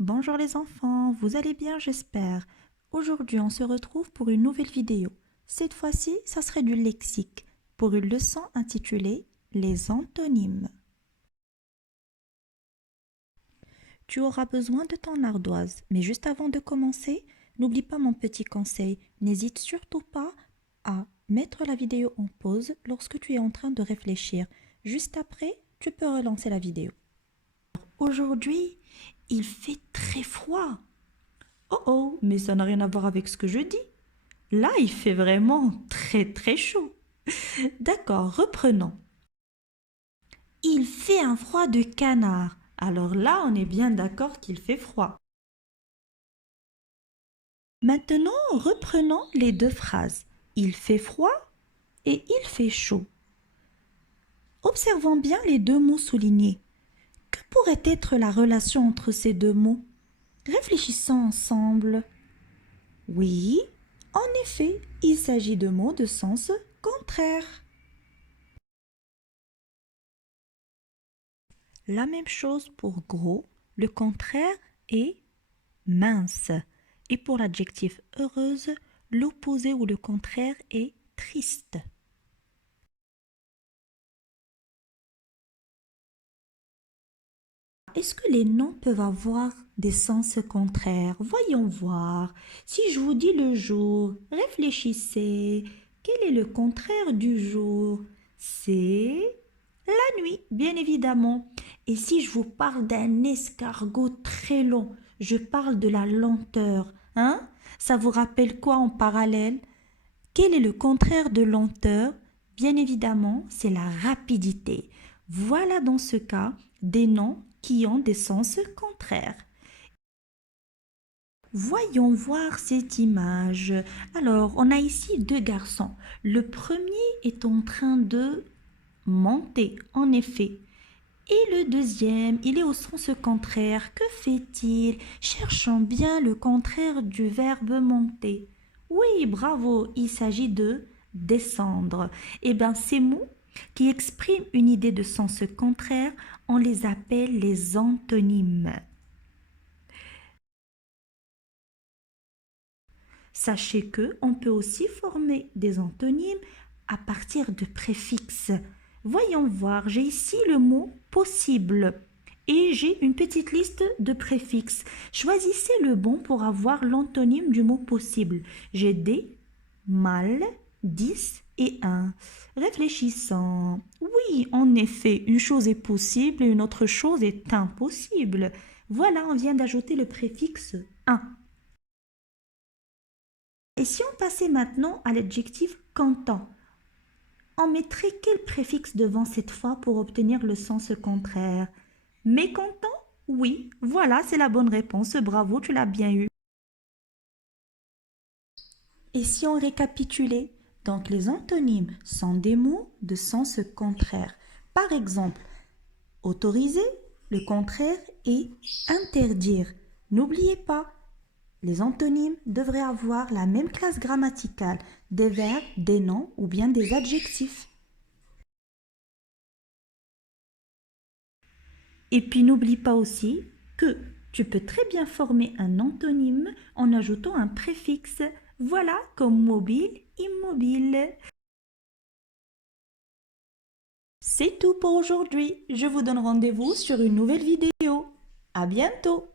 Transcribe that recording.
Bonjour les enfants, vous allez bien j'espère. Aujourd'hui on se retrouve pour une nouvelle vidéo. Cette fois-ci, ça serait du lexique pour une leçon intitulée Les antonymes. Tu auras besoin de ton ardoise, mais juste avant de commencer, n'oublie pas mon petit conseil. N'hésite surtout pas à mettre la vidéo en pause lorsque tu es en train de réfléchir. Juste après, tu peux relancer la vidéo. Aujourd'hui, il fait très froid. Oh oh, mais ça n'a rien à voir avec ce que je dis. Là, il fait vraiment très chaud. D'accord, reprenons. Il fait un froid de canard. Alors là, on est bien d'accord qu'il fait froid. Maintenant, reprenons les deux phrases. Il fait froid et il fait chaud. Observons bien les deux mots soulignés. Que pourrait être la relation entre ces deux mots? Réfléchissons ensemble. Oui, en effet, il s'agit de mots de sens contraire. La même chose pour gros, le contraire est mince. Et pour l'adjectif heureuse, l'opposé ou le contraire est triste. Est-ce que les noms peuvent avoir des sens contraires? Voyons voir. Si je vous dis le jour, réfléchissez. Quel est le contraire du jour? C'est la nuit, bien évidemment. Et si je vous parle d'un escargot très long, je parle de la lenteur, hein? Ça vous rappelle quoi en parallèle? Quel est le contraire de lenteur? Bien évidemment, c'est la rapidité. Voilà dans ce cas des noms qui ont des sens contraires. Voyons voir cette image. Alors, on a ici deux garçons. Le premier est en train de monter, en effet. Et le deuxième, il est au sens contraire. Que fait-il? Cherchons bien le contraire du verbe monter. Oui, bravo, il s'agit de descendre. Eh bien, ces mots qui expriment une idée de sens contraire, on les appelle les antonymes. Sachez que on peut aussi former des antonymes à partir de préfixes. Voyons voir, j'ai ici le mot possible et j'ai une petite liste de préfixes. Choisissez le bon pour avoir l'antonyme du mot possible. J'ai des, mal, 10 et un. Réfléchissons. Oui, en effet, une chose est possible et une autre chose est impossible. Voilà, on vient d'ajouter le préfixe un. Et si on passait maintenant à l'adjectif content, on mettrait quel préfixe devant cette fois pour obtenir le sens contraire? Mécontent? Oui, voilà, c'est la bonne réponse. Bravo, tu l'as bien eu. Et si on récapitulait? Donc les antonymes sont des mots de sens contraire. Par exemple, autoriser, le contraire est interdire. N'oubliez pas, les antonymes devraient avoir la même classe grammaticale, des verbes, des noms ou bien des adjectifs. Et puis n'oublie pas aussi que tu peux très bien former un antonyme en ajoutant un préfixe. Voilà, comme mobile, immobile. C'est tout pour aujourd'hui. Je vous donne rendez-vous sur une nouvelle vidéo. À bientôt!